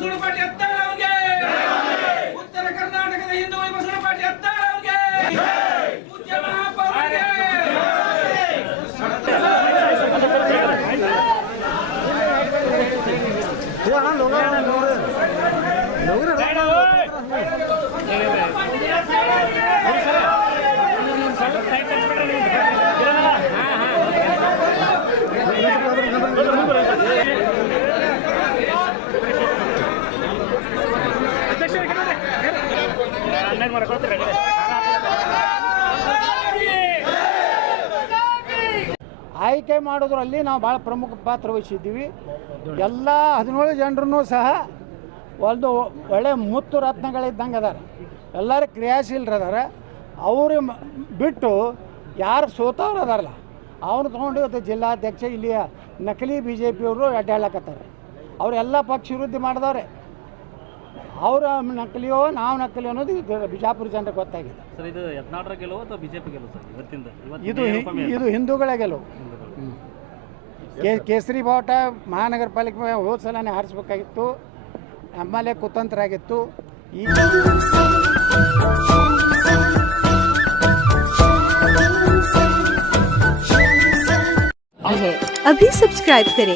ಸುಡುಪಾಟಿ ಹತ್ತಾರವರಿಗೆ ಉತ್ತರ ಕರ್ನಾಟಕದ ಹಿಂದುಳಿದ ಸುಡುಪಾಟಿ ಆಯ್ಕೆ ಮಾಡೋದ್ರಲ್ಲಿ ನಾವು ಭಾಳ ಪ್ರಮುಖ ಪಾತ್ರ ವಹಿಸಿದ್ದೀವಿ. ಎಲ್ಲ ಹದಿನೇಳು ಜನರನ್ನು ಸಹ ಒಂದು ಒಳ್ಳೆ ಮುತ್ತು ರತ್ನಗಳಿದ್ದಂಗೆ ಅದಾರ. ಎಲ್ಲರೂ ಕ್ರಿಯಾಶೀಲರದಾರೆ ಅವರು ಬಿಟ್ಟು ಯಾರು ಸೋತವ್ರು ಅದಾರಲ್ಲ ಅವ್ರು ತೊಗೊಂಡು ಇವತ್ತು ಜಿಲ್ಲಾಧ್ಯಕ್ಷ, ಇಲ್ಲಿಯ ನಕಲಿ ಬಿ ಜೆ ಪಿಯವರು ಅಡ್ಡಾಡ್ಲಕತ್ತಾರೆ ಅವರೆಲ್ಲ ಪಕ್ಷ ವಿರುದ್ಧ ಮಾಡಿದವ್ರೆ. ಅವ್ರ ನಕಲಿಯೋ ನಾವು ನಕಲಿ ಅನ್ನೋದು ಇದು ಬಿಜಾಪುರ ಜನರಿಗೆ ಗೊತ್ತಾಗಿದೆ ಸರ್ ಇದು ಯತ್ನಾಳರ ಗೆಲುವು ಅಥವಾ ಬಿಜೆಪಿ ಗೆಲುವು ಸರ್ ಇವತ್ತಿಂದ ಇದು ಇವತ್ತಿನ ಹಿ- ಉಪಮೇಯರ್. ಇದು ಹಿಂದೂಗಳ ಗೆಲುವು ಕೇ ಕೇಸರಿ ಬಾವುಟ ಮಹಾನಗರ ಪಾಲಿಕೆ ಹೋದ ಸಲನೇ ಹಾರಿಸ್ಬೇಕಾಗಿತ್ತು ನಮ್ಮಲ್ಲೇ ಕುತಂತ್ರ ಆಗಿತ್ತು ಈ अभी सब्सक्राइब करें